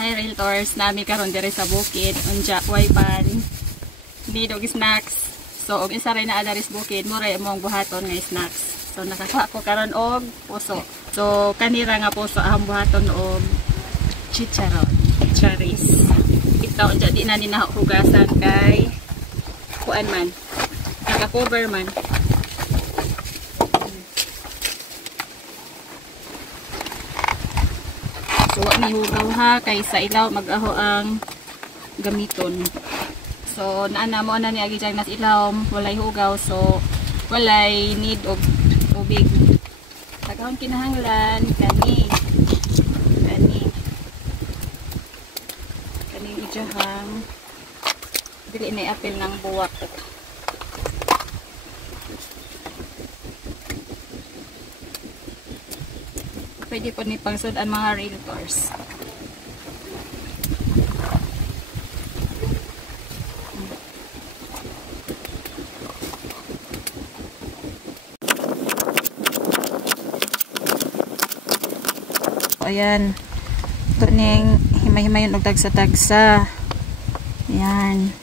Hi Realtors, nami karon diri sa bukid unja waypan bidog snacks. So og isa rin na adaris bukid mo ray imong buhaton nga snacks. So nakakuha ko karon og puso. So kanira nga puso ang buhaton og chicharon, charis. Ito unja di na ni nahugasan kay kuan man. Naka-cover man. So, may hugaw ha, kay sa ilaw mag-aho ang gamiton. So, naana mo na ni Agijang nas ilaw, walay hugaw, so walay need og tubig. Tagahon kinahanglan, kani ijahang, dili na apil ng buwak. Pwede po ni pangsud ang mga realtors. Ayan. Ito ning himay-himayon og tagsa-tagsa. Ayan.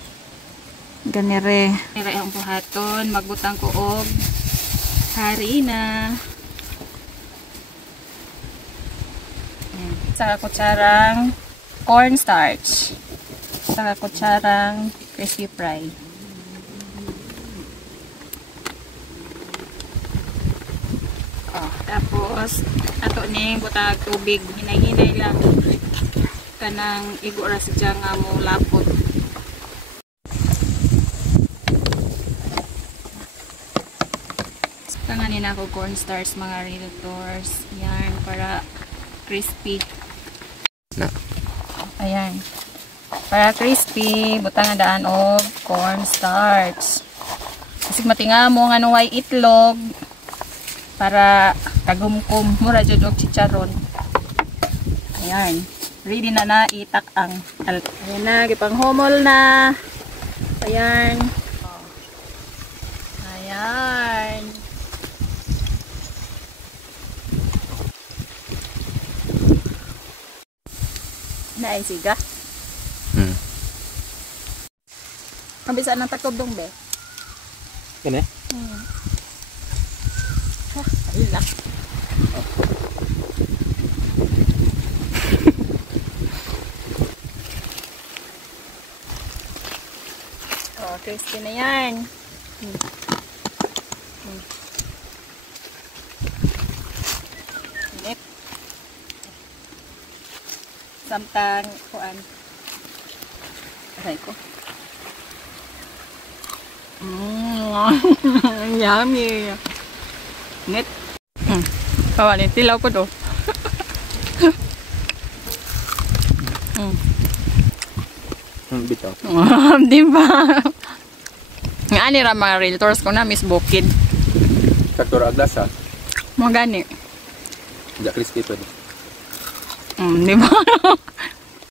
Ganire. Ganire ang buhaton. Magbutang ko og harina. Saka kutsarang cornstarch. Saka kutsarang crispy fry. Tapos ato ning butag tubig, hinay-hinay lang kanang igura sa nga mo lapot. Tanganin ako cornstarch mga realtors. Yan para crispy. Ayan. Para crispy, butang nga daan og cornstarch. Kasi matinga mo nga way itlog para kagumkum mura jud og chicharon. Ayan. Ready na na itak ang ayan na, gipanghumol na. Ayan. Ayan. Naay siga. Kabisa ng takob dong be. Kene? Alak. Oh, crispy na yan. Init. Samtang kuan. Aray ko. Yummy. Net. Kawanin tilaw ko do. Bitaw. Di ba? Nga ani ra mga realtors ko na Miss Bukid. Sakto ra aglas ha. Mo gani. Hindi crispy to. Di ba?